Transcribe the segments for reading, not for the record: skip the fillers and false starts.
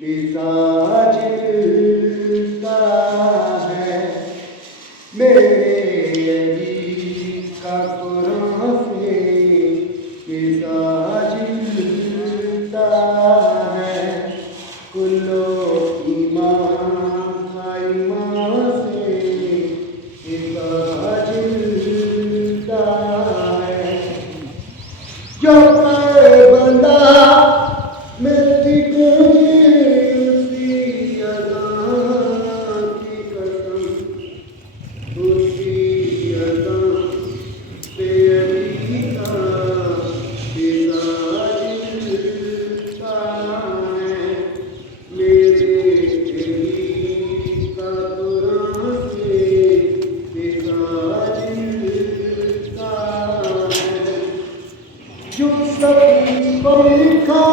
मिजाज मिलता है मेरे अली का कुरान से, मिजाज मिलता है कुल्लो ईमान का ईमान से, मिजाज मिलता है जो बंदा मिलती उसी अदा की कसम, उसी अदा पे अली का मिजाज मिलता है मेरे अली का कुरान से, मिजाज मिलता है जो सभी को लिखा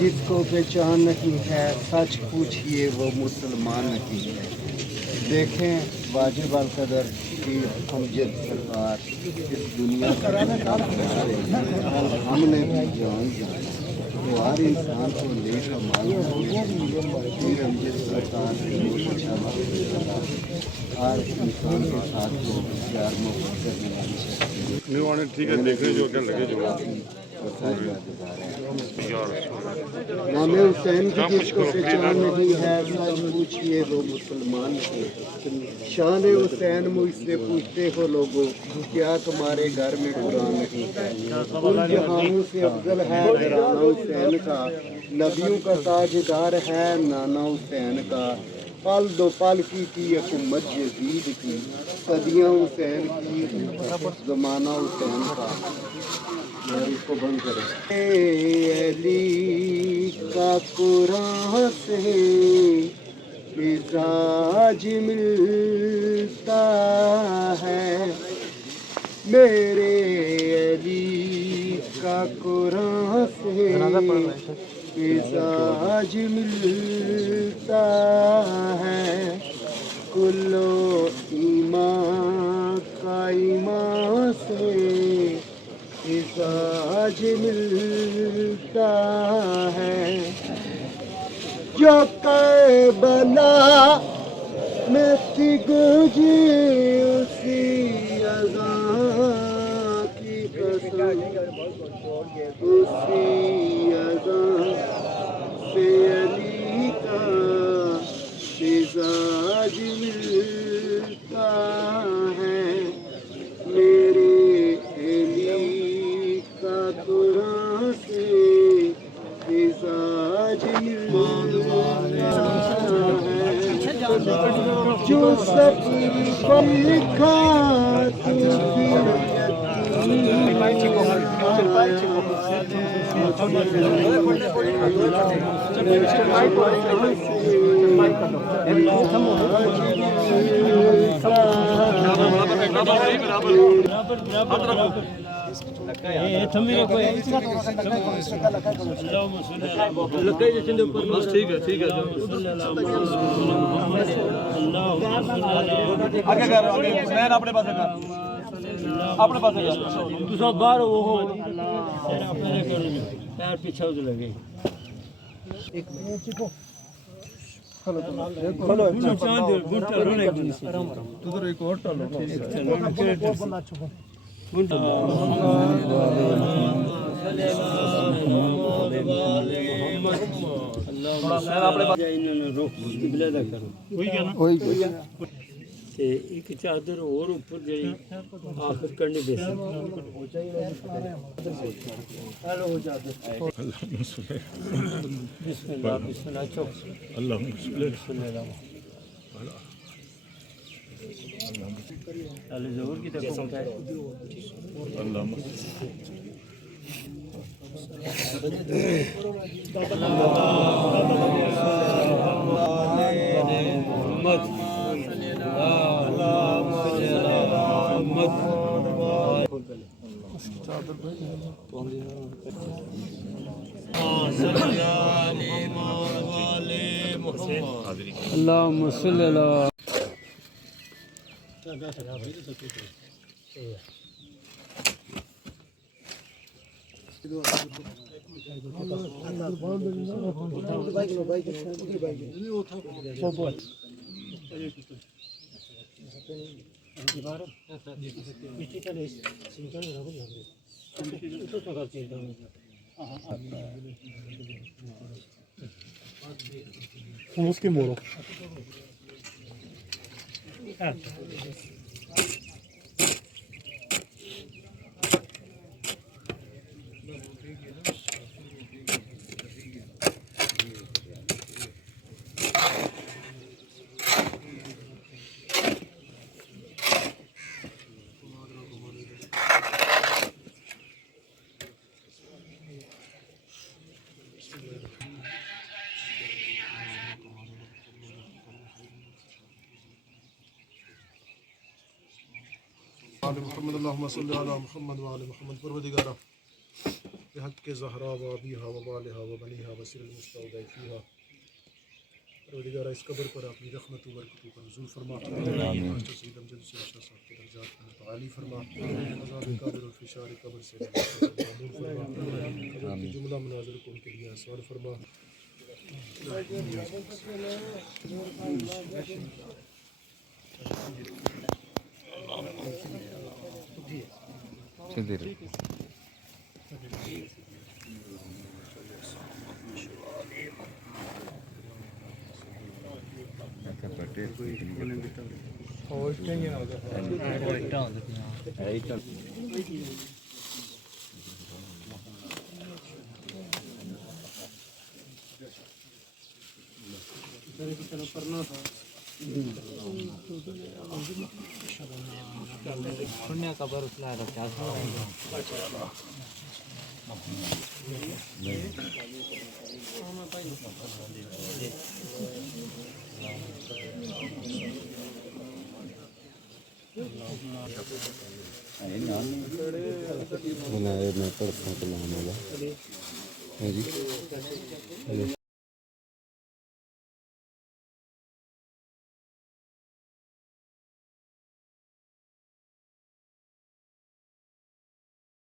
जिसको पहचान नहीं है सच पूछिए वो मुसलमान नहीं है। देखें वाजिब अल कदर की अमजद सरकार इस दुनिया का हमने भी जान तो हर इंसान को लेकर मालूम अमजद सरकार हर इंसान के साथ को प्यार मोहब्बत करने वाली चाहिए। ठीक है, देख रहे जो क्या लगे जो नाम हुसैन की जिसको पहचान नहीं है सच पूछिए वो मुसलमान है। शान हुसैन मुझसे पूछते हो लोगों क्या तुम्हारे घर में कुरान नहीं है। उन जहानों से अफजल है घराना हुसैन का, नबियों का ताजदार है नाना हुसैन का। पल दो पल की थी हुकूमत यजीद की, सदियाँ हुसैन की ज़माना हुसैन का। इसको बंद करें। अली का कुरान से मिजाज मिलता है मेरे अली का कुरान से, मिजाज मिलता है कुल्लो ईमान का ईमान से, मिजाज मिलता है जो करबला में थी गूंजी उसी अज़ां की कसम, उसी अज़ां से अली का मिजाज मिलता है मेरे अली का कुरान से, मिजाज मिलता जो सभी लिखा ठीक है आगे कर आगे मैं अपने पास कर तू सब बाहर वो हो पैर पीछे उधर लगे हेलो चांद गुंटा रोने की तू तो एक और टालो गुंटा ते एक चादर और ऊपर गई आखिर करने बेस बिस्मिल्लाह बिस्मिल्लाह चो अल्लाह बिस्मिल्लाह अल्लाह ज़रूर की तक होता है अल्लाह अल्लाहुम्मा सल्ली अला Conosco che muro. محمد اللهم صل على محمد وعلى محمد परवरदिगारा بحق के ज़हरा व अबीहा व बालिहा व बनीहा व सिर मुस्तौदा फीहा परवरदिगारा इस कब्र पर अपनी रहमत व बरकत का नुज़ूल फरमा आमीन तस्लीम जल्द से शाह साहब के दर्जात को मुताली फरमा अज़ाब कब्र और फिशार कब्र से मामूल फरमा आमीन जुमला मनाज़िर को उनके लिए आसान फरमा पुण्य कबर उतला रखा मैं पढ़ता हूँ जी।